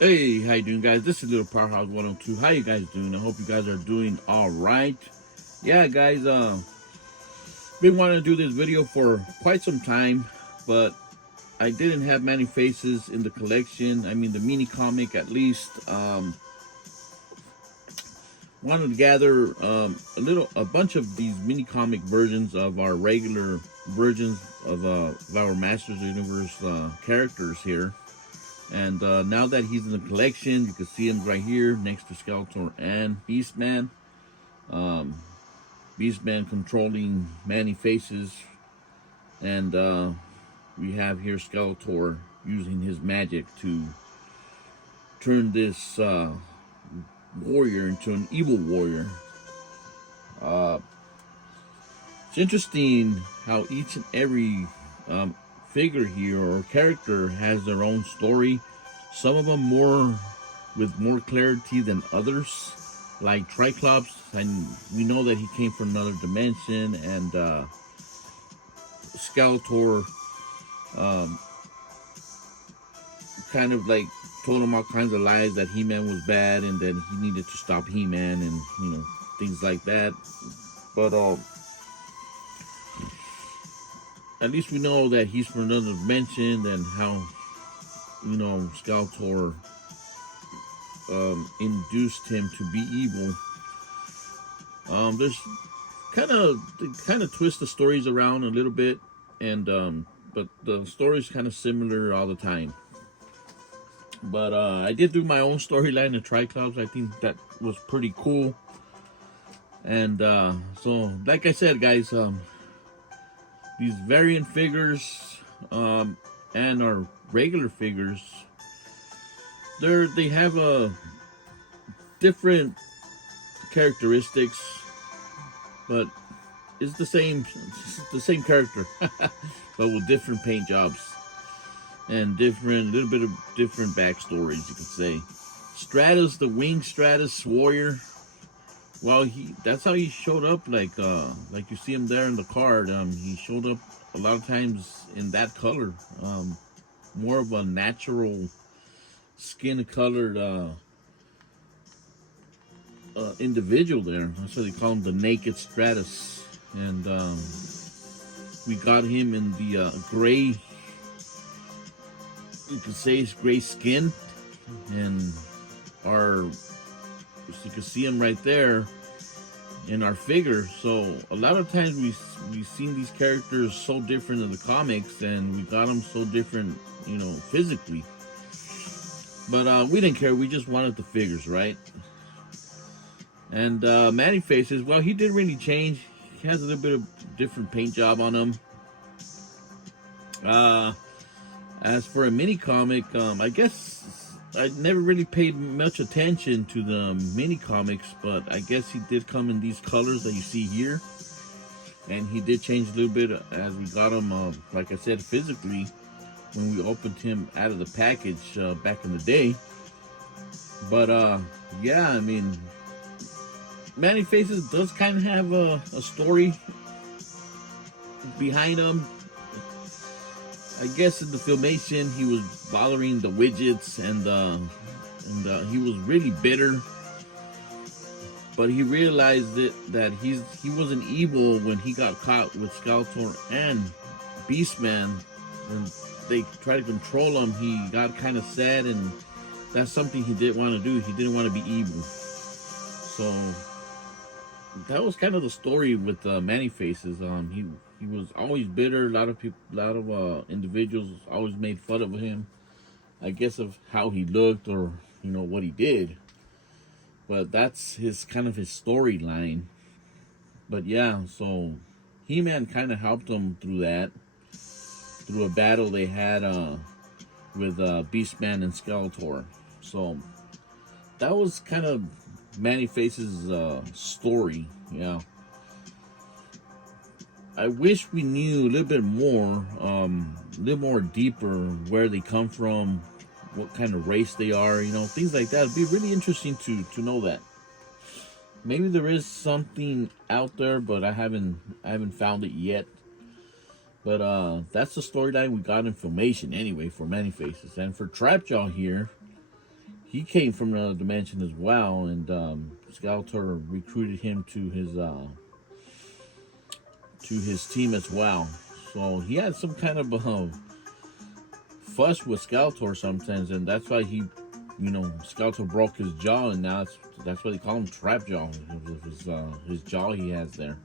Hey, how you doing, guys? This is Little Powerhouse 102. How you guys doing? I hope you guys are doing all right. Yeah, guys, been wanting to do this video for quite some time, but I didn't have many faces in the collection. I mean, the mini comic at least. Wanted to gather a bunch of these mini comic versions of our regular versions of our Masters of the Universe characters here. And now that he's in the collection, you can see him right here next to Skeletor and Beastman. Beastman controlling Man-E-Faces. And we have here Skeletor using his magic to turn this warrior into an evil warrior. It's interesting how each and every figure here or character has their own story. Some of them with more clarity than others, like Triclops, and we know that he came from another dimension, and Skeletor kind of like told him all kinds of lies that He-Man was bad and that he needed to stop He-Man and things like that. But at least we know that he's from another dimension, and how Skeletor induced him to be evil. There's kind of twist the stories around a little bit, and but the story's kind of similar all the time. But I did do my own storyline of Triclops. I think that was pretty cool. And so, like I said, guys, these variant figures and our regular figures, they have a different characteristics, but it's the same character, but with different paint jobs and little bit of different backstories, you could say. Stratus, the winged Stratus warrior. Well, that's how he showed up, like you see him there in the card. He showed up a lot of times in that color, more of a natural skin colored individual there. That's why they call him the Naked Stratus. And we got him in the gray, you could say it's gray skin, and you can see him right there in our figure. So a lot of times we've seen these characters so different in the comics, and we got them so different, physically. But we didn't care. We just wanted the figures, right? And Man-E-Faces, well, he didn't really change. He has a little bit of different paint job on him. As for a mini comic, I guess I never really paid much attention to the mini comics, but I guess he did come in these colors that you see here. And he did change a little bit as we got him, like I said, physically, when we opened him out of the package back in the day. But yeah, I mean, Man-E-Faces does kind of have a story behind him. I guess in the filmation he was bothering the widgets, and he was really bitter. But he realized that he wasn't evil when he got caught with Skeletor and Beastman, and they tried to control him. He got kind of sad, and that's something he didn't want to do. He didn't want to be evil. So that was kind of the story with Man-E-Faces. He was always bitter. A lot of individuals always made fun of him, I guess, of how he looked or what he did. But that's his storyline. But yeah, so He-Man kind of helped him through that, through a battle they had with Beastman and Skeletor. So that was kind of Man-E-Faces' story. Yeah. I wish we knew a little bit more, a little more deeper, where they come from, what kind of race they are, things like that. It'd be really interesting to know that. Maybe there is something out there, but I haven't found it yet. But that's the storyline we got in Filmation anyway for Man-E-Faces. And for Trapjaw here, he came from another dimension as well, and Skeletor recruited him to his team as well. So he had some kind of fuss with Skeletor sometimes, and that's why Skeletor broke his jaw, and now that's why they call him Trap Jaw, his jaw he has there.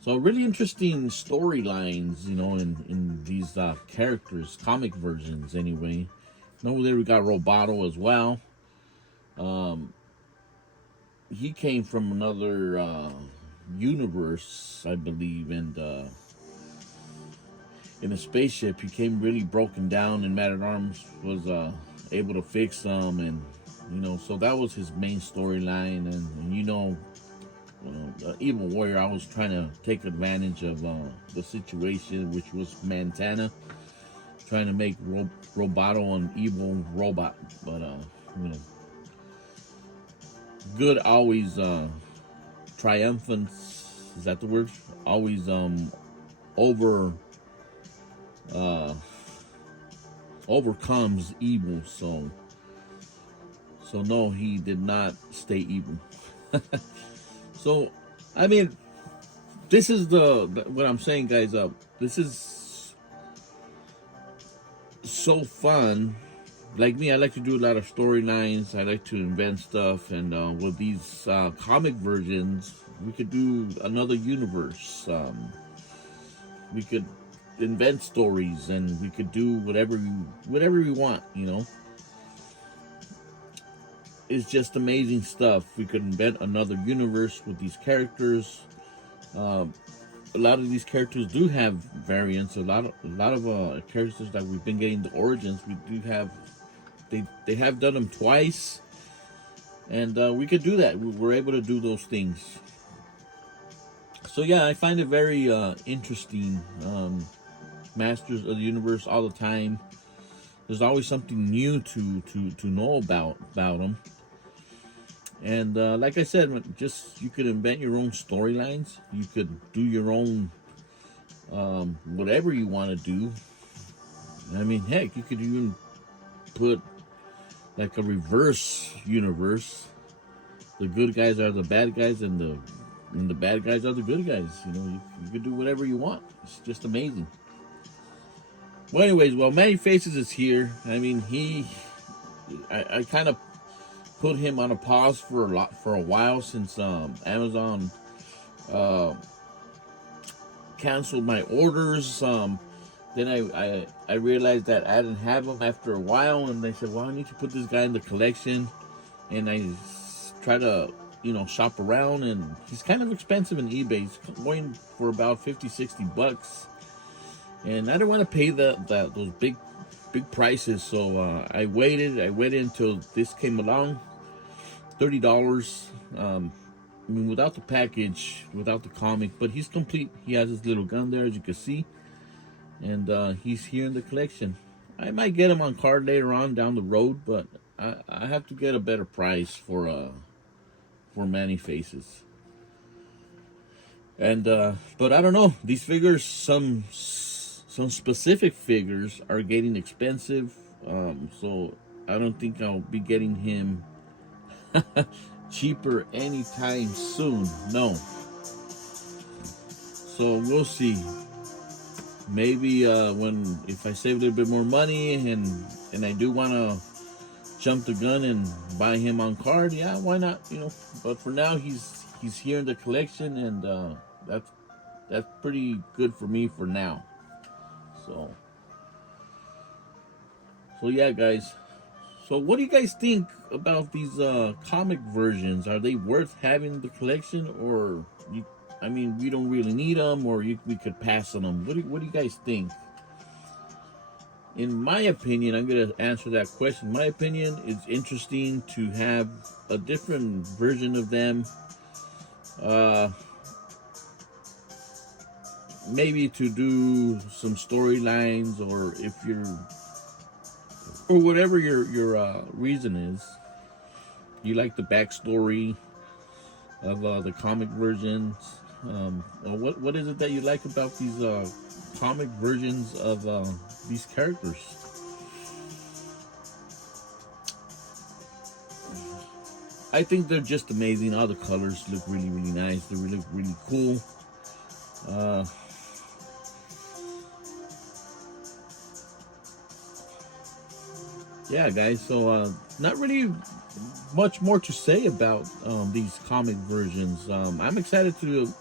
So really interesting storylines, in these characters, comic versions anyway. Over there we got Roboto as well. He came from another universe, I believe, and in a spaceship he came really broken down, and Man-at-Arms was able to fix him, and so that was his main storyline. And Evil Warrior, I was trying to take advantage of the situation, which was Montana trying to make Roboto an evil robot, but good always triumphant. Is that the word? Always overcomes evil. So no, he did not stay evil. So, I mean, this is what I'm saying, guys. This is so fun. Like me, I like to do a lot of storylines. I like to invent stuff, and with these comic versions, we could do another universe. We could invent stories, and we could do whatever we want. It's just amazing stuff. We could invent another universe with these characters. A lot of these characters do have variants. A lot of characters that we've been getting the origins, we do have. They have done them twice, and we could do that. We're able to do those things. So yeah, I find it very interesting. Masters of the Universe all the time. There's always something new to know about them. And like I said, you could invent your own storylines. You could do your own whatever you want to do. I mean, heck, you could even put like a reverse universe. The good guys are the bad guys, and the bad guys are the good guys. You could do whatever you want. It's just amazing. Well, anyways, Manny Faces is here. I mean, I kind of put him on a pause for a while since Amazon canceled my orders. Then I realized that I didn't have him after a while, and they said, well, I need to put this guy in the collection. And I try to shop around, and he's kind of expensive in eBay. He's going for about $50-$60, and I didn't want to pay those big prices. So I waited until this came along. $30. I mean, without the package, without the comic, but he's complete. He has his little gun there, as you can see, and he's here in the collection. I might get him on card later on down the road, but I have to get a better price for Manny Faces. And but I don't know. These figures, some specific figures are getting expensive. So I don't think I'll be getting him cheaper anytime soon. No. So we'll see. Maybe if I save a little bit more money and I do want to jump the gun and buy him on card, yeah, why not? But for now, he's here in the collection, and that's pretty good for me for now. So yeah, guys. So what do you guys think about these comic versions? Are they worth having the collection, or we don't really need them, or we could pass on them? What do you guys think? In my opinion, I'm going to answer that question. My opinion, it's interesting to have a different version of them. Maybe to do some storylines, or whatever your reason is. You like the backstory of the comic versions. What is it that you like about these comic versions of these characters? I think they're just amazing. All the colors look really, really nice. They look really cool. Yeah, guys. So not really much more to say about these comic versions. I'm excited to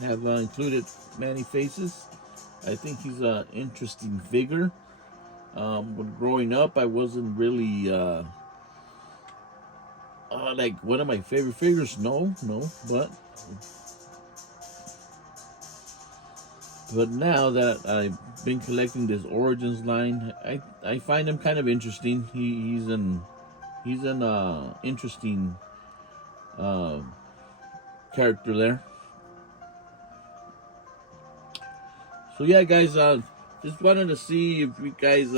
have included Manny Faces. I think he's an interesting figure. When growing up, I wasn't really like one of my favorite figures. No, but now that I've been collecting this Origins line, I find him kind of interesting. He's an interesting character there. So yeah, guys, just wanted to see if you guys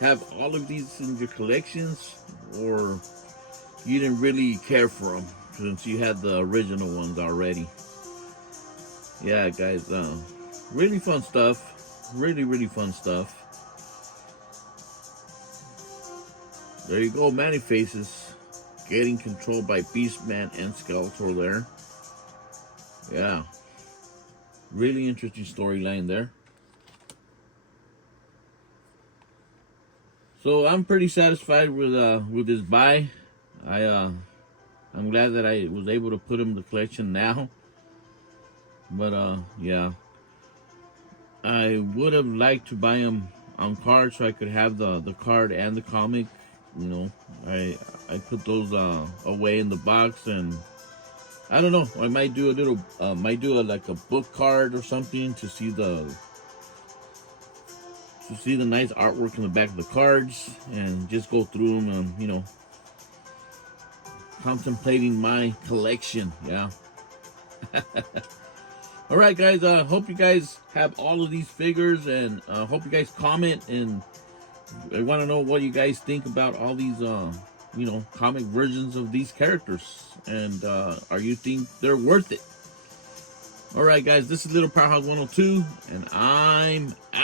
have all of these in your collections, or you didn't really care for them since you had the original ones already. Yeah, guys, really fun stuff. Really, really fun stuff. There you go, Manny Faces getting controlled by Beastman and Skeletor there. Yeah, really interesting storyline there. So I'm pretty satisfied with this buy. I'm glad that I was able to put him in the collection now. But yeah, I would have liked to buy him on card so I could have the card and the comic. You know, I put those away in the box, and I don't know. I might do like a book card or something to see the nice artwork in the back of the cards, and just go through them and, you know, contemplating my collection. Yeah. All right, guys. Hope you guys have all of these figures, and hope you guys comment, and I want to know what you guys think about all these, you know, comic versions of these characters, and are you think they're worth it? All right, guys. This is Little Powerhouse 102, and I'm out.